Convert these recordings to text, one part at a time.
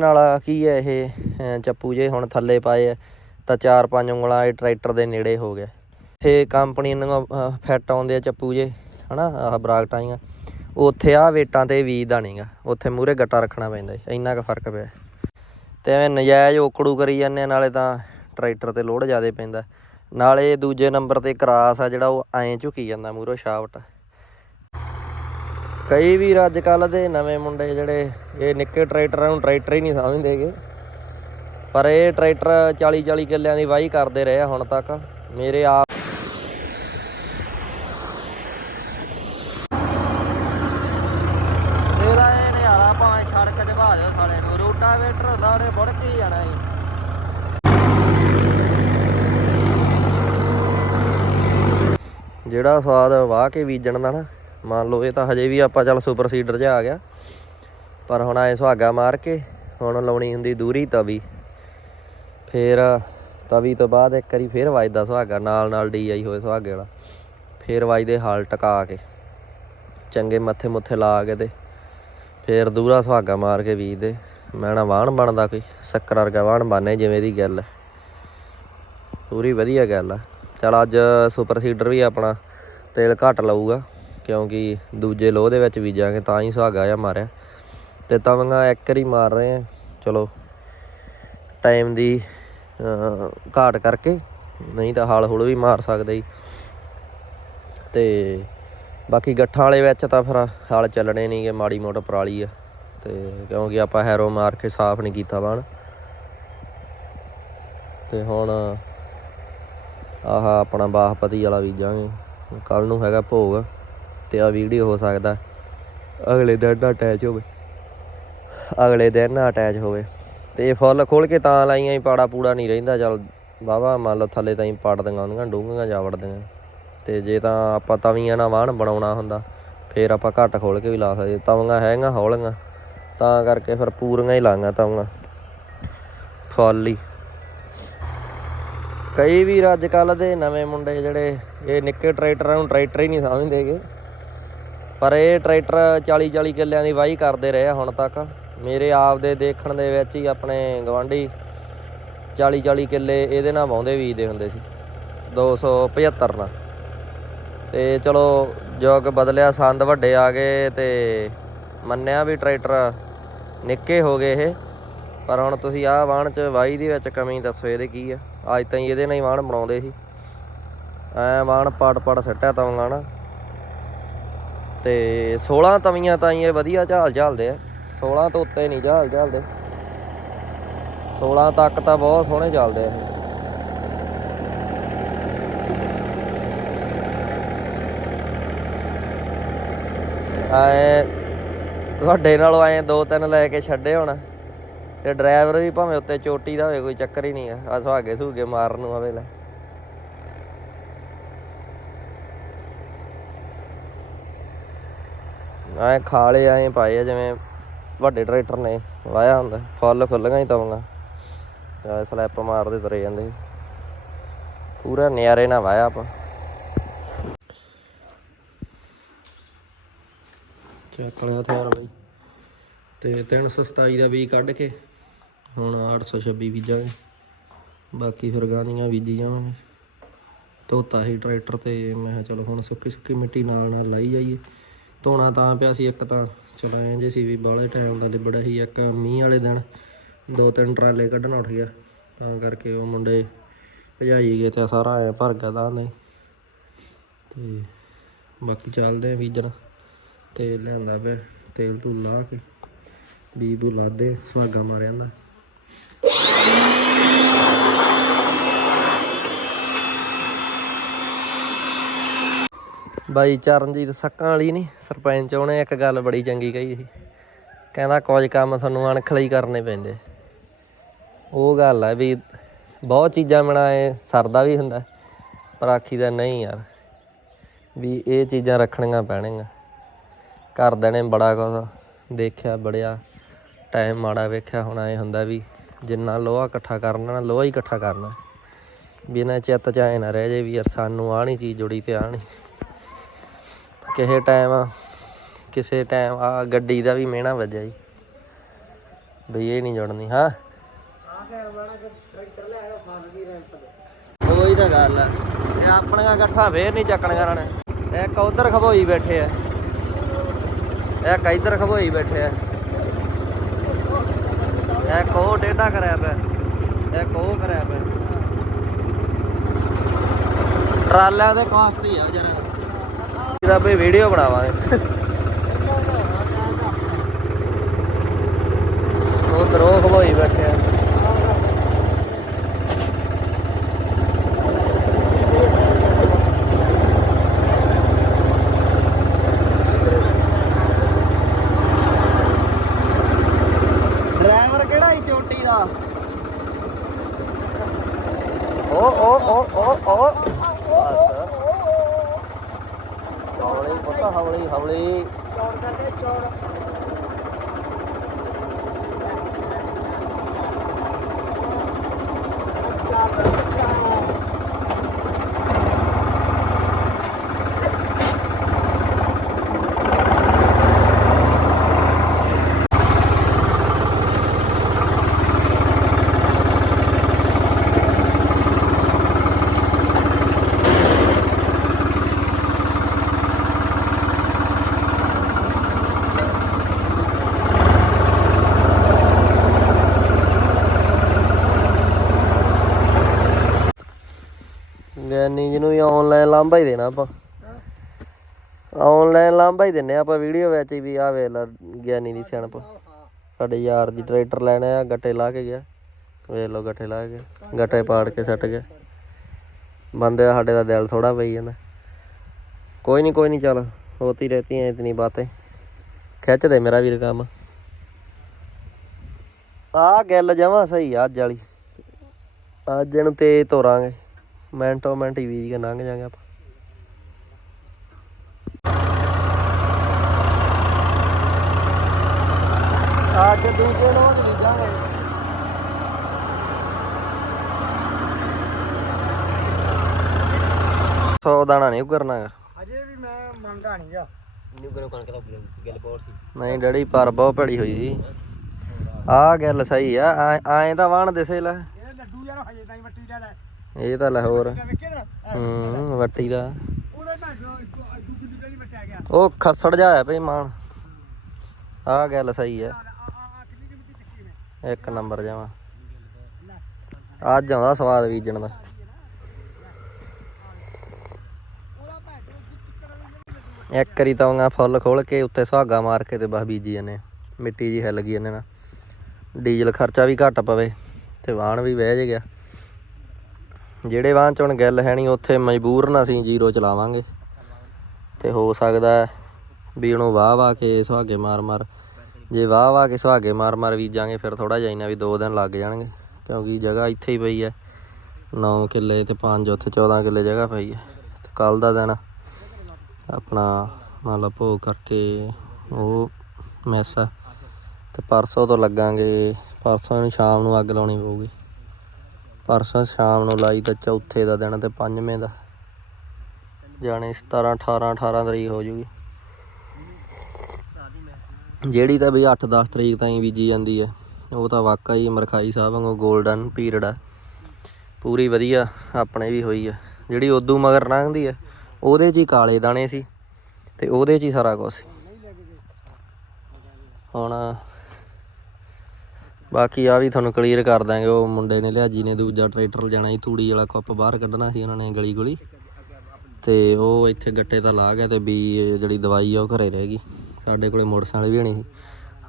ਨਾਲ ਕੀ ਹੈ ਇਹ? ਚੱਪੂ ਜੇ ਹੁਣ ਥੱਲੇ ਪਾਏ ਆ ਤਾਂ ਚਾਰ ਪੰਜ ਉਂਗਲਾਂ ਇਹ ਟਰੈਕਟਰ ਦੇ ਨੇੜੇ ਹੋ ਗਿਆ। ਇੱਥੇ ਕੰਪਨੀ ਨੂੰ ਫੈਟ ਆਉਂਦੇ ਆ ਚੱਪੂ ਜੇ ਹਨਾ ਆਹ ਬਰਾਕਟਾਈਆਂ ਉੱਥੇ ਆ ਵੇਟਾਂ ਤੇ ਵੀਜਦਾ ਨਹੀਂਗਾ ਉੱਥੇ ਮੂਰੇ ਗੱਟਾ ਰੱਖਣਾ ਪੈਂਦਾ ਇੰਨਾ ਕੁ ਫ਼ਰਕ ਪਿਆ। ਤੇ ਐਵੇਂ ਨਜਾਇਜ਼ ਓਕੜੂ ਕਰੀ ਜਾਂਦੇ ਆ, ਨਾਲੇ ਤਾਂ ਟਰੈਕਟਰ ਤੇ ਲੋਡ ਜ਼ਿਆਦਾ ਪੈਂਦਾ। ਨਾਲੇ ਦੂਜੇ ਨੰਬਰ ਤੇ ਕਰਾਸ ਆ ਜਿਹੜਾ ਉਹ ਐਂ ਝੁਕੀ ਜਾਂਦਾ ਮੂਰੋ ਸ਼ਾਫਟ ਕਈ ਵੀਰ ਅੱਜ ਕੱਲ ਦੇ ਨਵੇਂ ਮੁੰਡੇ ਜਿਹੜੇ ਇਹ ਨਿੱਕੇ ਟਰੈਕਟਰਾਂ ਨੂੰ ਟਰੈਕਟਰ ਹੀ ਨਹੀਂ ਸਮਝਦੇਗੇ ਪਰ ਇਹ ਟਰੈਕਟਰ 40 40 ਕਿੱਲਿਆਂ ਦੀ ਵਾਹੀ ਕਰਦੇ ਰਹੇ ਆ ਹੁਣ ਤੱਕ। ਮੇਰੇ ਆਪ ਇਹਦਾ ਇਹ ਨਜ਼ਾਰਾ ਭਾਵੇਂ ਸੜਕ ਤੇ ਭਾ ਦਿਓ ਸਾਲੇ ਨੂੰ ਰੋਟਾਵੇਟਰ ਹੁੰਦਾ ਉਹਨੇ ਬੁੜ ਕੇ ਹੀ ਜਾਣਾ ਜੀ ਜਿਹੜਾ ਸਵਾਦ ਵਾਹ ਕੇ ਬੀਜਣ ਦਾ ਨਾ ਮੰਨ ਲਓ ਇਹ ਤਾਂ ਹਜੇ ਵੀ ਆਪਾਂ ਚੱਲ ਸੁਪਰ ਸੀਡਰ ਜਿਹਾ ਆ ਗਿਆ। ਪਰ ਹੁਣ ਐ ਸੁਹਾਗਾ ਮਾਰ ਕੇ, ਹੁਣ ਲਾਉਣੀ ਹੁੰਦੀ ਦੂਰੀ ਤਵੀ। ਫੇਰ ਤਵੀ ਤੋਂ ਬਾਅਦ ਇੱਕ ਵਾਰੀ ਫੇਰ ਵੱਜਦਾ ਸੁਹਾਗਾ, ਨਾਲ ਨਾਲ ਡੀਆਈ ਹੋਏ ਸੁਹਾਗੇ ਵਾਲਾ। ਫੇਰ ਵੱਜਦੇ ਹਲ ਟਕਾ ਕੇ, ਚੰਗੇ ਮੱਥੇ ਮੁੱਥੇ ਲਾ ਕੇ ਤੇ ਫੇਰ ਦੂਰਾ ਸੁਹਾਗਾ ਮਾਰ ਕੇ ਬੀਜਦੇ। ਮੈਂ ਨਾ ਵਾਹਣ ਬਣਦਾ ਕੋਈ, ਸ਼ੱਕਰ ਵਰਗਾ ਵਾਹਣ ਬਣਨੇ ਜਿਵੇਂ ਦੀ ਗੱਲ ਪੂਰੀ ਵਧੀਆ ਗੱਲ ਆ। ਚਲ ਅੱਜ ਸੁਪਰ ਸੀਡਰ ਵੀ ਆਪਣਾ ਤੇਲ ਘੱਟ ਲਊਗਾ। ਕਿਉਂਕਿ ਦੂਜੇ ਲੋਹ ਦੇ ਵਿੱਚ ਬੀਜਾਂਗੇ, ਤਾਂ ਹੀ ਸੁਹਾਗਾ ਜਿਹਾ ਮਾਰਿਆ। ਤੇ ਤਵੀਆਂ ਇੱਕ ਵਾਰੀ ਮਾਰ ਰਹੇ ਆ। ਚਲੋ ਟਾਈਮ ਦੀ ਘਾਟ ਕਰਕੇ, ਨਹੀਂ ਤਾਂ ਹਾਲ ਹੁਲ ਵੀ ਮਾਰ ਸਕਦੇ ਜੀ। ਤੇ ਬਾਕੀ ਗੱਠਾਂ ਵਾਲੇ ਵਿੱਚ ਤਾਂ ਫਿਰ ਹਾਲ ਚੱਲਣੇ ਨਹੀਂਗੇ ਮਾੜੀ ਮੋਟ ਪਰਾਲੀ ਆ। ਤੇ ਕਿਉਂਕਿ ਆਪਾਂ ਹੈਰੋ ਮਾਰ ਕੇ ਸਾਫ਼ ਨਹੀਂ ਕੀਤਾ ਬਾਣ ਤੇ ਹੁਣ ਆਹ ਆਪਣਾ ਬਾਸਪਤੀ ਵਾਲਾ ਬੀਜਾਂਗੇ। ਕੱਲ ਨੂੰ ਹੈਗਾ ਭੋਗ। ਤੇ ਆ ਵੀਡੀਓ ਹੋ ਸਕਦਾ। ਅਗਲੇ ਦਿਨ ਨਾ ਅਟੈਚ ਹੋਵੇ। ਅਗਲੇ ਦਿਨ ਨਾ ਅਟੈਚ ਹੋਵੇ। ਤੇ ਫੁੱਲ ਖੋਲ ਕੇ ਤਾਂ ਲਾਈਆਂ ਹੀ ਪਾੜਾ ਪੂੜਾ ਨਹੀਂ ਰਹਿੰਦਾ। ਚੱਲ ਵਾਹਵਾ, ਮੰਨ ਲਓ ਥੱਲੇ ਤਾਂ ਹੀ ਪੜ ਦੀਆਂ ਹੁੰਦੀਆਂ, ਡੂੰਘੀਆਂ ਜਾ ਵੜਦੀਆਂ ਤੇ ਜੇ ਤਾਂ ਆਪਾਂ ਤਵੀਆਂ ਨਾਲ ਵਾਹਣ ਬਣਾਉਣਾ ਹੁੰਦਾ, ਫੇਰ ਆਪਾਂ ਘੱਟ ਖੋਲ ਕੇ ਵੀ ਲਾ ਸਕਦੇ। ਤਵੀਆਂ ਹੈਗੀਆਂ, ਹੌਲੀਆਂ। ਤਾਂ ਕਰਕੇ ਫਿਰ ਪੂਰੀਆਂ ਹੀ ਲਾਂਗਾ ਤਵੀਆਂ। ਫੁੱਲ ਹੀ। ਕਈ ਵੀਰ ਅੱਜ ਕੱਲ ਦੇ ਨਵੇਂ ਮੁੰਡੇ ਜਿਹੜੇ, ਇਹ ਨਿੱਕੇ ਟਰੈਕਟਰਾਂ ਨੂੰ ਟਰੈਕਟਰ ਹੀ ਨਹੀਂ ਸਮਝਦੇਗੇ ਪਰ ਇਹ ਟਰੈਕਟਰ 40 40 ਕਿੱਲਿਆਂ ਦੀ ਵਾਹੀ ਕਰਦੇ ਰਹੇ ਆ ਹੁਣ ਤੱਕ। ਮੇਰੇ ਆਪ ਦੇ ਦੇਖਣ ਦੇ ਵਿੱਚ ਹੀ ਆਪਣੇ ਗਵਾਂਢੀ 40 40 ਕਿੱਲੇ ਇਹਦੇ ਨਾਲ ਵਾਉਂਦੇ ਬੀਜਦੇ ਹੁੰਦੇ ਸੀ। 275 ਨਾਲ। ਤੇ ਚਲੋ ਯੁੱਗ ਬਦਲਿਆ, ਸੰਦ ਵੱਡੇ ਆ ਗਏ ਤੇ ਮੰਨਿਆ ਵੀ ਟਰੈਕਟਰ ਨਿੱਕੇ ਹੋ ਗਏ ਇਹ। ਪਰ ਹੁਣ ਤੁਸੀਂ ਆਹ ਵਾਹਣ ਚ ਵਾਹੀ ਦੇ ਵਿੱਚ ਕਮੀ ਦੱਸੋ ਇਹਦੇ ਕੀ ਆ। ਅੱਜ ਤਾਈਂ ਇਹਦੇ ਨਾਲ ਹੀ ਵਾਹਣ ਬਣਾਉਂਦੇ ਸੀ। ਐ ਵਾਹਣ ਪੜ ਪੜ ਸੱਟਿਆ ਤਵਾਂਗਾ ਨਾ। ਤੇ 16 ਤਵੀਆਂ ਤਾਈਂ ਇਹ ਵਧੀਆ ਝਾਲ ਝਾਲਦੇ ਆ। 16 ਤੋਂ ਉੱਤੇ ਨਹੀਂ ਝਾਲ ਝਾਲਦੇ। 16 ਤੱਕ ਤਾਂ ਬਹੁਤ ਸੋਹਣੇ ਚੱਲਦੇ ਆ ਇਹ। ਐ ਤੁਹਾਡੇ ਨਾਲੋਂ ਆਏ ਦੋ ਤਿੰਨ ਲੈ ਕੇ ਛੱਡੇ ਹੁਣ। ਤੇ ਡਰਾਈਵਰ ਵੀ ਭਾਵੇਂ ਉੱਤੇ ਚੋਟੀ ਦਾ ਹੋਵੇ, ਕੋਈ ਚੱਕਰ ਹੀ ਨਹੀਂ ਆ। ਆ ਸੁਹਾਗੇ ਸੁਹਾਗੇ ਮਾਰਨ ਨੂੰ ਆਵੇ ਲੈ ਐ ਖਾਲੇ ਐ ਪਾਏ ਆ ਜਿਵੇਂ ਵੱਡੇ ਟਰੈਕਟਰ ਨੇ ਵਾਇਆ ਹੁੰਦਾ, ਫੁੱਲ ਖੁੱਲੀਆਂ ਹੀ ਤਵਾਂਗਾ ਤੇ ਸਲੈਪ ਮਾਰਦੇ ਤੁਰੇ ਜਾਂਦੇ। ਪੂਰਾ ਨਿਆਰੇ ਨਾਲ ਵਾਇਆ ਆਪਾਂ। ਚੱਕ ਲਿਆ ਹਥਿਆਰ ਬਈ। ਤੇ 327 ਦਾ ਬੀਜ ਕੱਢ ਕੇ, ਹੁਣ 826 ਬੀਜਾਂਗੇ। ਬਾਕੀ ਫਿਰ ਗਾਂਦੀਆਂ ਬੀਜੀ ਜਾਵਾਂਗੇ। ਧੋਤਾ ਸੀ ਟਰੈਕਟਰ ਤੇ ਮੈਂ ਕਿਹਾ ਚਲੋ ਹੁਣ ਸੁੱਕੀ ਸੁੱਕੀ ਮਿੱਟੀ ਨਾਲ ਨਾਲ ਲਾਈ ਜਾਈਏ। ਧੋਣਾ ਤਾਂ ਪਿਆ ਸੀ ਇੱਕ ਤਾਂ। ਚਲਾਏ ਜੇ ਸੀ ਵੀ ਬਾਹਲੇ ਟਾਈਮ ਦਾ ਲਿਬੜਾ ਸੀ ਇੱਕ ਮੀਂਹ ਵਾਲੇ ਦਿਨ। ਦੋ ਤਿੰਨ ਟਰਾਲੇ ਕੱਢਣ ਉੱਠ ਗਿਆ। ਤਾਂ ਕਰਕੇ ਉਹ ਮੁੰਡੇ ਭਜਾਈ ਗਏ ਤੇ ਸਾਰਾ ਐ ਭਰ ਗਿਆ ਤਾਂ ਨਹੀਂ। ਤੇ ਬਾਕੀ ਚੱਲਦੇ ਆ ਬੀਜਣ। ਤੇਲ ਲਿਆਂਦਾ ਪਿਆ। ਤੇਲ ਤੂਲ ਲਾ ਕੇ ਬੀ ਬੂ ਲਾਦੇ। ਸੁਹਾਗਾ ਮਾਰਿਆ ਜਾਂਦਾ ਬਾਈ ਚਰਨਜੀਤ ਸੱਕਾਂ ਵਾਲੀ ਨਹੀਂ ਸਰਪੰਚ ਉਹਨੇ ਇੱਕ ਗੱਲ ਬੜੀ ਚੰਗੀ ਕਹੀ ਸੀ। ਕਹਿੰਦਾ ਕੁਝ ਕੰਮ ਤੁਹਾਨੂੰ ਅਣਖ ਲਈ ਕਰਨੇ ਪੈਂਦੇ। ਉਹ ਗੱਲ ਹੈ ਵੀ ਬਹੁਤ ਚੀਜ਼ਾਂ ਬਣਾਏ ਸਰਦਾ ਵੀ ਹੁੰਦਾ, ਪਰ ਆਖੀ ਦਾ ਨਹੀਂ ਯਾਰ, ਵੀ ਇਹ ਚੀਜ਼ਾਂ ਰੱਖਣੀਆਂ ਪੈਣਗੀਆਂ। ਘਰਦਿਆਂ ਨੇ ਬੜਾ ਕੁਝ ਦੇਖਿਆ, ਬੜਿਆ ਟਾਈਮ ਮਾੜਾ ਵੇਖਿਆ, ਹੁਣ ਐ ਹੁੰਦਾ ਵੀ ਜਿੰਨਾ ਲੋਹਾ ਇਕੱਠਾ ਕਰਨਾ ਨਾ, ਲੋਹਾ ਹੀ ਇਕੱਠਾ ਕਰਨਾ। ਬਿਨਾਂ ਚਿੱਤ ਚ ਐ ਨਾ ਰਹਿ ਜੇ ਵੀ ਯਾਰ ਸਾਨੂੰ ਆਹ ਨਹੀਂ ਚੀਜ਼ ਜੁੜੀ ਤੇ ਆਹ ਨਹੀਂ ਕਿਸੇ ਟਾਈਮ ਕਿਸੇ ਟਾਈਮ ਆ, ਗੱਡੀ ਦਾ ਵੀ ਮਿਹਣਾ ਵੱਜਿਆ ਜੀ। ਬਈ ਇਹ ਨਹੀਂ ਜੁੜਨੀ, ਹਾਂ। ਉਹੀ ਤਾਂ ਗੱਲ ਆ। ਇਹ ਆਪਣੀਆਂ ਗੱਠਾਂ ਫੇਰ ਨਹੀਂ ਚੱਕਣੀਆਂ ਇਹਨਾਂ ਨੇ। ਇੱਕ ਉਧਰ ਖਬੋਈ ਬੈਠੇ ਆ। ਇੱਕ ਇੱਧਰ ਖਬੋਈ ਬੈਠੇ ਆ। ਇੱਕ ਉਹ ਟੇਢਾ ਕਰਿਆ ਪਿਆ। ਇੱਕ ਉਹ ਕਰਿਆ ਪਿਆ। ਟਰਾਲਿਆਂ ਦੇ ਕਾਸਟ ਹੀ ਆ ਜਰਾ ਇਹਦਾ ਵੀ ਵੀਡੀਓ ਬਣਾਵਾਂਗੇ। ਉਹ ਖਬੋਈ ਬੈਠੇ ਆ ਡਰਾਈਵਰ ਕਿਹੜਾ ਹੀ ਚੋਟੀ ਦਾ ਓ ਓ ਓ ਓ ਓ ਹੌਲੀ ਪੁੱਤ ਹੌਲੀ ਹੌਲੀ ਗਿਆਨੀ ਜੀ ਨੂੰ ਵੀ ਆਨਲਾਈਨ ਲਾਂਭਾ ਹੀ ਦੇਣਾ ਆਪਾਂ। ਆਨਲਾਈਨ ਲਾਂਭਾ ਹੀ ਦਿੰਨੇ ਆ ਆਪਾਂ ਵੀਡੀਓ ਵਿੱਚ ਵੀ ਆ ਵੇਖ ਲਾ, ਗਿਆਨੀ ਦੀ ਸਿਆਣਪ। ਸਾਡੇ ਯਾਰ ਦੀ ਟਰੈਕਟਰ ਲੈਣਾ ਆ ਗੱਟੇ ਲਾ ਕੇ ਗਿਆ। ਵੇਖ ਲਓ ਗੱਟੇ ਲਾ ਕੇ, ਗੱਟੇ ਪਾੜ ਕੇ ਸੱਟ ਗਿਆ। ਬੰਦੇ ਦਾ ਸਾਡੇ ਦਾ ਦਿਲ ਥੋੜਾ ਪਈ ਜਾਂਦਾ। ਕੋਈ ਨਹੀਂ ਕੋਈ ਨਹੀਂ ਚੱਲ, ਹੋਤੀ ਰਹਤੀ ਹੈ ਇਤਨੀ ਬਾतें ਖਿੱਚ ਦੇ ਮੇਰਾ ਵੀਰ ਕੰਮ। ਆ ਗੱਲ ਜਮਾ ਸਹੀ ਆ ਅੱਜ ਵਾਲੀ। ਅੱਜ ਨੂੰ ਤੇਜ਼ ਤੋਰਾਂਗੇ। ਮਿੰਟੋ ਮਿੰਟ ਹੀ ਬੀਜ ਕੇ ਲੰਘ ਜਾਾਂਗੇ ਆਪਾਂ। ਅੱਜ ਦੂਜੇ ਲੋਕ ਬੀਜਾਂਗੇ ਸੌ ਦਾਣਾ ਨਹੀਂ ਕਰਨਾਗਾ ਅਜੇ ਵੀ ਮੈਂ ਮੰਨਦਾ ਨਹੀਂ ਆ ਨਿਊ ਕਰੋ ਕਣਕ ਦਾ ਗੱਲ ਬਹੁਤ ਸੀ ਨਹੀਂ ਡੈਡੀ ਪਰ ਬਹੁਤ ਭੜੀ ਹੋਈ ਜੀ ਆ ਗੱਲ ਸਹੀ ਆ ਐਂ ਤਾਂ ਵਾਣ ਦਿਸੇ ਲੈ ਇਹ ਲੱਡੂ ਯਾਰ ਹਜੇ ਤਾਈਂ ਵੱਟੀ ਦਾ ਲੈ ਇਹ ਤਾਂ ਲਾਹੌਰ ਹੂੰ ਵੱਟੀ ਦਾ ਉਹ ਖੱਸੜ ਜਾ ਭਈ ਮਾਨ ਆ ਗੱਲ ਸਹੀ ਆ ਆ ਆ ਕਿੰਨੀ ਦੀ ਮਿੱਟੀ ਚੱਕੀ ਮੈਂ ਇੱਕ ਨੰਬਰ ਜਾਵਾਂ ਅੱਜ ਆਉਂਦਾ ਸਵਾਦ ਬੀਜਣ ਦਾ। ਇੱਕ ਵਾਰੀ ਤਾਂ ਫੁੱਲ ਖੋਲ ਕੇ ਉੱਤੇ ਸੁਹਾਗਾ ਮਾਰ ਕੇ ਤੇ ਬਸ ਬੀਜੀ ਜਾਂਦੇ ਆ। ਮਿੱਟੀ ਜੀ ਹਿੱਲ ਗਈ ਇਹਨੇ ਨਾਲ। ਡੀਜ਼ਲ ਖਰਚਾ ਵੀ ਘੱਟ ਪਵੇ ਤੇ ਵਾਹਣ ਵੀ ਵਹਿ ਜੇ ਗਿਆ। ਜਿਹੜੇ ਵਾਹਨ ਚ ਹੁਣ ਗੱਲ ਹੈ ਨਹੀਂ ਉੱਥੇ ਮਜਬੂਰ ਨਾ ਅਸੀਂ ਜ਼ੀਰੋ ਚਲਾਵਾਂਗੇ। ਤੇ ਹੋ ਸਕਦਾ ਹੈ ਵੀ ਉਹਨੂੰ ਵਾਹ ਵਾਹ ਕੇ ਸੁਹਾਗੇ ਮਾਰ ਮਾਰ ਜੇ ਵਾਹ ਵਾਹ ਕੇ ਸੁਹਾਗੇ ਮਾਰ ਮਾਰ ਬੀਜਾਂਗੇ ਫਿਰ ਥੋੜਾ ਜਿਹਾ ਇਹਨਾਂ ਵੀ 2 ਦਿਨ ਲੱਗ ਜਾਣਗੇ, ਕਿਉਂਕਿ ਜਗ੍ਹਾ ਇੱਥੇ ਹੀ ਪਈ ਹੈ। 9 ਕਿੱਲੇ ਤੇ 5 ਉੱਥੇ 14 ਕਿੱਲੇ ਜਗ੍ਹਾ ਪਈ ਹੈ। ਤੇ ਕੱਲ ਦਾ ਦਿਨ ਆਪਣਾ ਮੰਨ ਲਾ ਭੋਗ ਕਰਕੇ ਉਹ ਮੈਸ ਆ। ਤੇ ਪਰਸੋਂ ਤੋਂ ਲੱਗਾਂਗੇ, ਪਰਸੋਂ ਨੂੰ ਸ਼ਾਮ ਨੂੰ ਅੱਗ ਲਾਉਣੀ ਪਊਗੀ। ਪਰਸੋਂ ਸ਼ਾਮ ਨੂੰ ਲਾਈ ਤਾਂ ਚੌਥੇ ਦਾ ਦਿਨ ਤੇ ਪੰਜਵੇਂ ਦਾ। ਜਾਣੇ 17 18 18 ਤਰੀਕ ਹੋ ਜੂਗੀ। ਜਿਹੜੀ ਤਾਂ ਵੀ 8 10 ਤਰੀਕ ਤਾਈਂ ਬੀਜੀ ਜਾਂਦੀ ਹੈ ਉਹ ਤਾਂ ਵਾਕਈ ਹੀ ਮਰਖਾਈ ਸਾਹਿਬ ਵਾਂਗੂ 골ਡਨ ਪੀਰੀਅਡ ਆ। ਪੂਰੀ ਵਧੀਆ ਆਪਣੇ ਵੀ ਹੋਈ ਆ। ਜਿਹੜੀ ਉਦੋਂ ਮਗਰ ਲੰਘਦੀ ਆ, ਉਹਦੇ 'ਚ ਹੀ ਕਾਲੇ ਦਾਣੇ ਸੀ ਤੇ ਉਹਦੇ 'ਚ ਹੀ ਸਾਰਾ ਕੁਝ ਸੀ। ਹੁਣ ਬਾਕੀ ਆ ਵੀ ਤੁਹਾਨੂੰ ਕਲੀਅਰ ਕਰ ਦਾਂਗੇ, ਉਹ ਮੁੰਡੇ ਨੇ ਲਿਆਜੀ ਨੇ ਦੂਜਾ ਟਰੈਕਟਰ ਜਾਣਾ ਸੀ, ਤੂੜੀ ਵਾਲਾ ਕੱਪ ਬਾਹਰ ਕੱਢਣਾ ਸੀ ਉਹਨਾਂ ਨੇ ਗਲੀ ਗਲੀ। ਤੇ ਉਹ ਇੱਥੇ ਗੱਟੇ ਤਾਂ ਲਾ ਗਿਆ ਤੇ ਵੀ ਜਿਹੜੀ ਦਵਾਈ ਆ ਉਹ ਘਰੇ ਰਹਿ ਗਈ। ਸਾਡੇ ਕੋਲੇ ਮੋਟਰਸਾਈਕਲ ਵੀ ਨਹੀਂ ਸੀ।